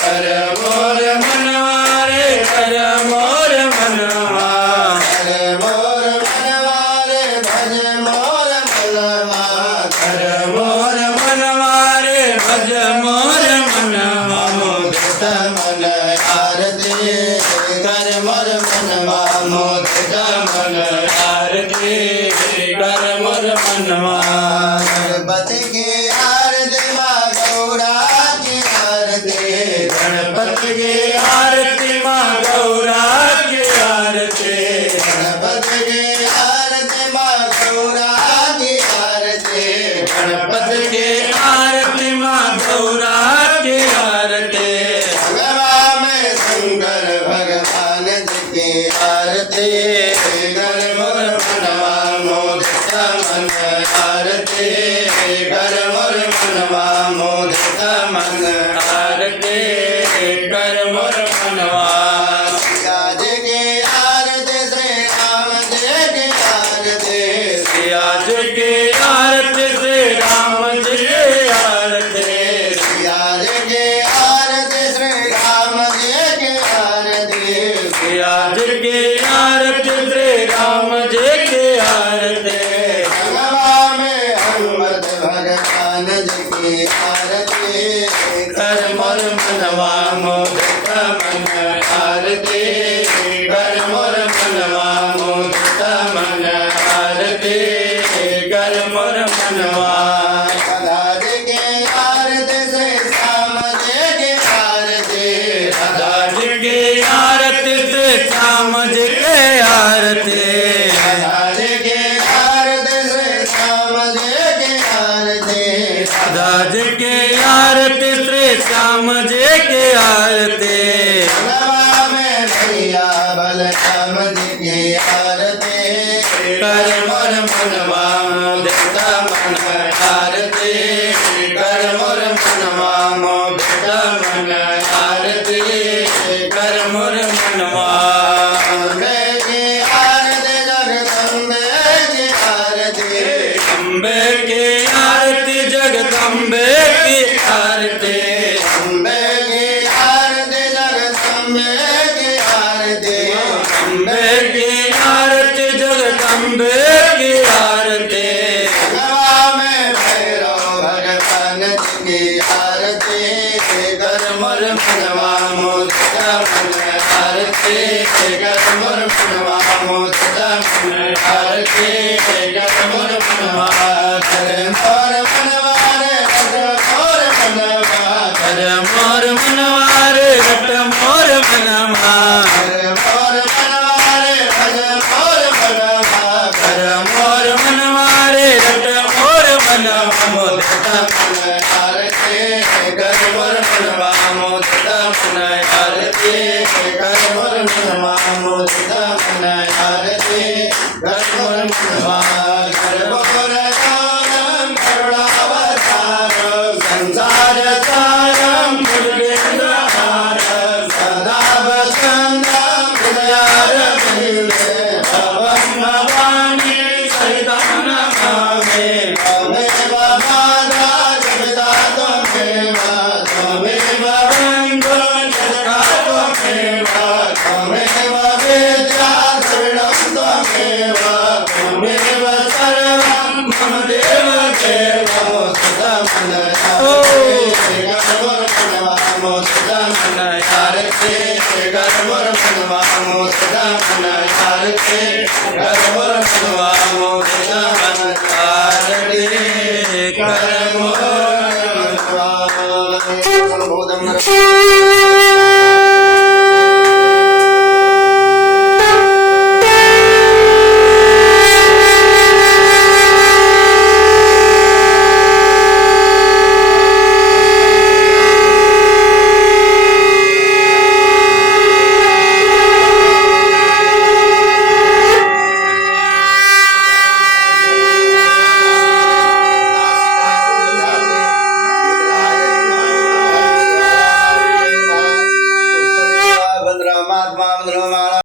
कर मोर मनवा रे कर मोर मनवा कर मोर मनवा रे भज मोर मनवा कर मोर मनवा रे भज मोर मनवा मोदित मन आरती कर मोर मनवा मोदित मन आरती कर मोर मनवा गणपति की आरती माँ गौरा की आरती गणपति की आरती माँ गौरा की आरती गणपति की आरती माँ गौरा की आरती गणपति की आरती माँ गौरा की आरती भगवान में शंकर भगवान जी की आरती कर मोर मनवा मोदित मन आरती कर मोर मनवा मोदित मन आरती कर मोर मनवा सिया जी की आरती श्री राम जी की आरती सियाज की आरती श्री राम जी की आरती सिया जी की आरती श्री राम जी की आरती सियाज की आरती श्री राम जी की आरती भगवान में हनुमत भगवान जी की आरती कर मोर मनवा मोदित मन आरती कर मोर मनवा मोदित मन आरती कर मोर मनवा राधा जी की आरती श्री श्याम जी की आरती राधा जी की आरती से श्याम जी की आरती राधा जी की आरती श्री श्याम जी की आरती राधा जी की आरती श्री श्याम जी की आरती भगवान में भैया बलराम जी की आरती कर मोर मनवा मोदित मन आरती कर मोर मनवा मोदित मन आरती कर मोर मनवा अम्बे की आरती जगदम्बे की आरती अम्बे की आरती जगदम्बे की आरती अम्बे की आरती जगदम्बे की आरती अम्बे की आरती जगदम्बे की आरती भगवान में भैरव भगवान जी की आरती कर मोर मनवा मोदित मन आरती कर मोर मनवा मोदित मन आरती कर मोर मनवा कर मोर मनवा रे भज मोर मनवा कर मोर मनवा रे रट मोर मनवा कर मोर मनवा रे भज मोर मनवा कर मोर मनवा रे रट मोर मनवा मोदित मन आरती कर मोर मनवा मोदित मन आरती कर मोर मनवा मोदित मन आरती कर मोर मनवा कर मोर गानम करुणावतारम संसार सारम दुर्गेन्द्रहारम सदा वसंतम हृदयारविंदे भवं भवानी सहितं नमामि त्वमेव माता पिता त्वमेव त्वमेव बन्धो जगता त्वमेव त्वमेव विद्या शरणं त्वमेव त्वमेव सर्वं मम देव देव मन आरती कर मोर मनवा मोदित मन आरती कर मोर मनवा मोदित मन आरती कर मोर